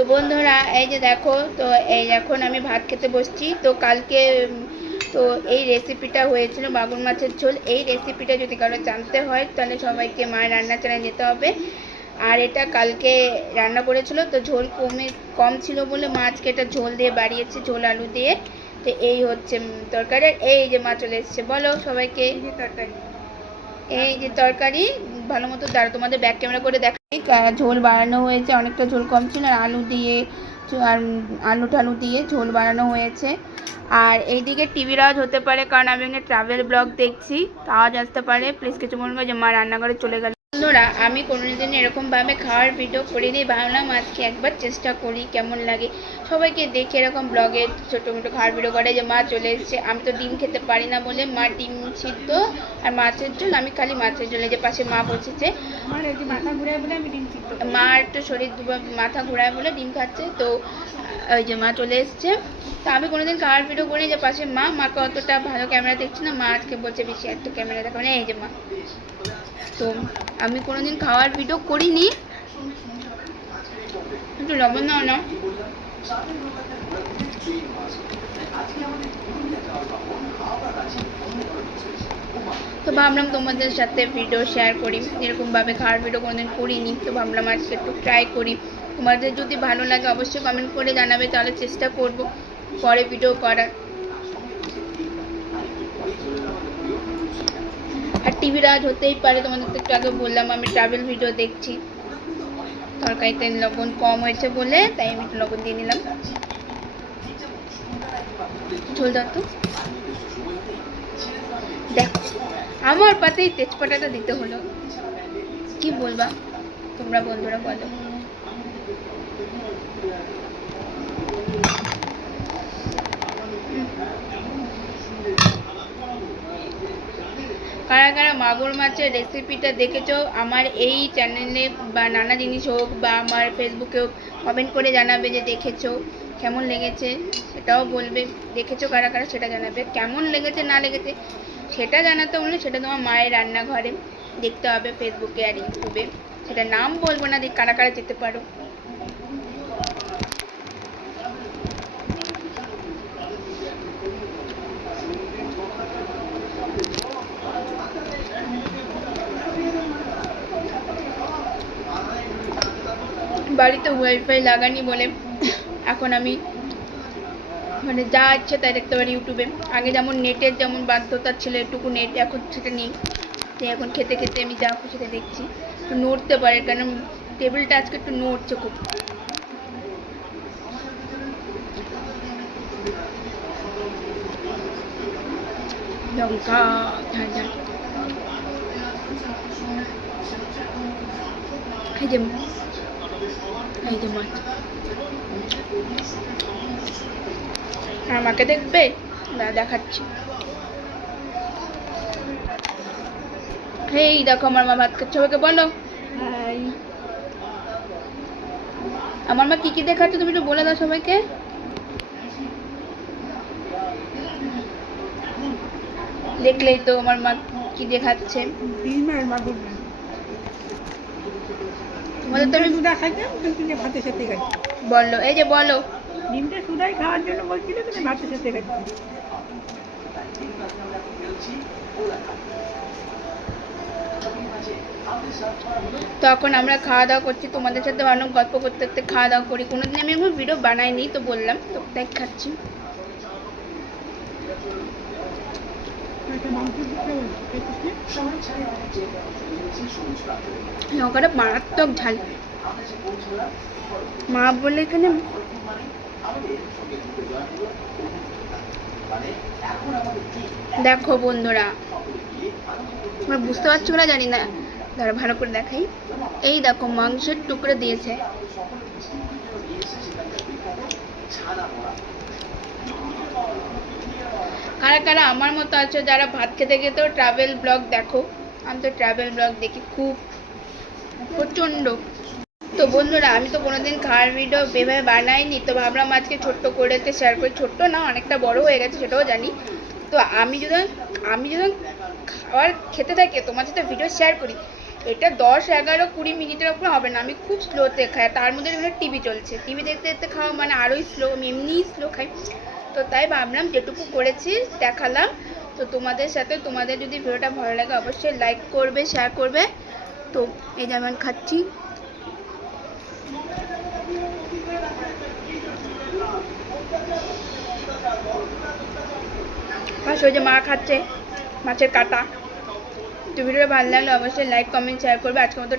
তো বন্ধুরা এই যে দেখো, তো এই এখন আমি ভাত খেতে বসছি। তো কালকে তো এই রেসিপিটা হয়েছিল মাগুর মাছের ঝোল। এই রেসিপিটা যদি কারো জানতে হয় তাহলে সবাইকে মায়ের রান্না চ্যানেলে যেতে হবে। আর এটা কালকে রান্না করেছিল, তো ঝোল কম ছিল বলে মা আজকে এটা ঝোল দিয়ে বাড়িয়েছে, ঝোল আলু দিয়ে। তো এই হচ্ছে তরকারি। এই যে মা চলে এসছে, বলো সবাইকে। এই যে তরকারি ভালো মতো দাঁড়া, তোমাদের ব্যাক ক্যামেরা করে দেখাই। ঝোল বাড়ানো হয়েছে, অনেকটা ঝোল কম ছিল, আর আলু দিয়ে আর আলু টালু দিয়ে ঝোল বাড়ানো হয়েছে। আর এইদিকে টিভির আওয়াজ হতে পারে, কারণ আমি এখানে ট্রাভেল ব্লগ দেখছি, আওয়াজ আসতে পারে। প্লিজ কিছু মনে করো যে মা রান্নাঘরে চলে গেল। বন্ধুরা আমি কোনোদিন এরকমভাবে খাওয়ার ভিডিও করিনি, ভাবলাম আজকে একবার চেষ্টা করি কেমন লাগে। সবাইকে দেখে এরকম ব্লগে ছোটো মোটো খাওয়ার ভিডিও করে, যে মা চলে এসেছে। আমি তো ডিম খেতে পারি না বলে মা ডিম সিদ্ধ আর মাছের ঝোল, আমি খালি মাছের ঝোল। যে পাশে মা বসেছে, মা একটু শরীর মাথা ঘুরায় বলে ডিম খাচ্ছে। তো ওই যে মা চলে এসছে। তো আমি কোনোদিন খাওয়ার ভিডিও করি, যে পাশে মাকে অতটা ভালো ক্যামেরা দেখছি না, মা আজকে বলছে বেশি একটু ক্যামেরা দেখো না। এই যে মা, তো আমি কোনোদিন খাওয়ার ভিডিও করিনি। একটু লবণ নাও না। তো ভাবলাম তোমাদের সাথে ভিডিও শেয়ার করি, এরকমভাবে খাওয়ার ভিডিও কোনোদিন করিনি। তো ভাবলাম আজকে একটু ট্রাই করি। তোমাদের যদি ভালো লাগে অবশ্যই কমেন্ট করে জানাবে, তাহলে চেষ্টা করব পরে ভিডিও করার। আর টিভির আওয়াজ হতেই পারে, তোমাদের তো একটু আগে বললাম আমি ট্রাভেল ভিডিও দেখছি। তরকারিতে লবণ কম হয়েছে বলে তাই আমি একটু লবণ দিয়ে নিলাম। ঝোল দাও তো। দেখো আমার পাতেই তেজপাতাটা দিতে হলো, কি বলবা তোমরা বন্ধুরা বলো। কারা কারা মাগুর মাছের রেসিপিটা দেখেছো আমার এই চ্যানেলে, বা নানা জিনিস হোক বা আমার ফেসবুকে হোক, কমেন্ট করে জানাবে যে দেখেছো, কেমন লেগেছে সেটাও বলবে। দেখেছো কারা কারা সেটা জানাবে, কেমন লেগেছে না লেগেছে সেটা জানাতে হলে সেটা তোমার মায়ের রান্নাঘরে দেখতে হবে, ফেসবুকে আর ইউটিউবে। সেটা নাম বলবো না, দেখ কারা কারা যেতে পারো। বাড়িতে ওয়াইফাই লাগানি বলে এখন আমি মানে যা ইচ্ছে তাই দেখতে পারি ইউটিউবে। আগে যেমন নেটের যেমন বাধ্যতা ছিল, এটুকু নেট এখন সেটা নেই। তো এখন খেতে খেতে আমি যা খুশি সেটা দেখছি। একটু নড়তে পারে, কারণ টেবিলটা আজকে একটু নড়ছে খুব। লঙ্কা ঝাল ঝাল। এই যে মাছ, আমাকে দেখবে না, দেখাচ্ছি। এই দেখো আমার মা ভাত খাচ্ছে, সবাইকে বলো আমার মা কি কি দেখাচ্ছে, তুমি একটু বলে দাও সবাইকে। দেখলেই তো আমার মা কি দেখাচ্ছে। তোমাদের তো আমি ভাতের সাথে খাচ্ছি বললো, এই যে বলো ডিমটা সুদাই খাওয়ার জন্য বলছিল, কিন্তু ভাতের সাথে খাচ্ছি। তখন আমরা খাওয়া দাওয়া করছি, তোমাদের সাথে ভালো গল্প করতে করতে খাওয়া দাওয়া করি। কোনোদিন আমি এখন ভিডিও বানাইনি, তো বললাম তো তাই খাচ্ছি। লঙ্কাটা মারাত্মক ঝাল। মা বলে এখানে দেখো বন্ধুরা, তোমরা বুঝতে পারছো না জানি না, ধরো ভালো করে দেখাই। এই দেখো মাংসের টুকরো দিয়েছে। কারা কারা আমার মতো আছো যারা ভাত খেতে খেতেও ট্রাভেল ব্লগ দেখো। আমি তো ট্রাভেল ব্লগ দেখি খুব প্রচণ্ড। তো বন্ধুরা আমি তো কোনোদিন খাওয়ার ভিডিও এভাবে বানাইনি, তো ভাবলাম আজকে ছোট্ট করেতে শেয়ার করি। ছোট্ট না, অনেকটা বড় হয়ে গেছে সেটাও জানি। তো আমি যখন খাওয়ার খেতে থাকি তোমার সাথে ভিডিও শেয়ার করি, এটা 10, 11, 20 মিনিটের উপরে হবে না, আমি খুব স্লোতে খাই। তার মধ্যে এখানে টিভি চলছে, টিভি দেখতে দেখতে খাওয়া মানে আরোই স্লো, আমি এমনিই স্লো খাই। তো তাই ভাবলাম যেটুকু করেছি দেখালাম। তো তোমাদের সাথে, তোমাদের যদি ভিডিওটা ভালো লাগে অবশ্যই লাইক করবে, শেয়ার করবে। তো এই যেমন খাচ্ছি, পাশে ওই যে মা খাচ্ছে মাছের কাটা। তো ভিডিওটা ভালো লাগলে অবশ্যই লাইক, কমেন্ট, শেয়ার করবে। আজকের মতো